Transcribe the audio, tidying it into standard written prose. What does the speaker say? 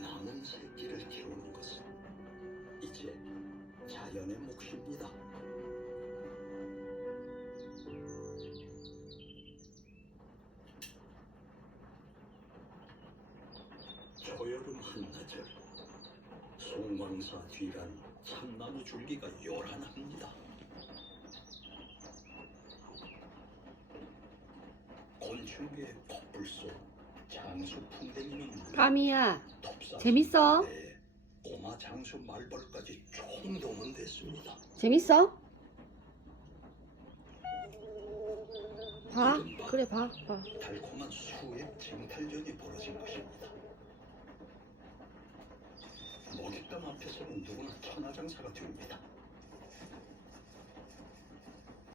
많은 새끼를 키우는 것은 이제 자연의 몫입니다. 초여름 한나절, 송광사 뒤란 참나무 줄기가 요란합니다. 곤충계의 코뿔 속 장수 풍뎅이는 까미야, 재밌어? 꼬마 장수 말벌까지 총동원 됐습니다. 재밌어? 봐. 그래, 봐. 달콤한 수액 쟁탈전이 벌어진 것입니다. 먹잇감 앞에서는 누구나 천하장사가 됩니다.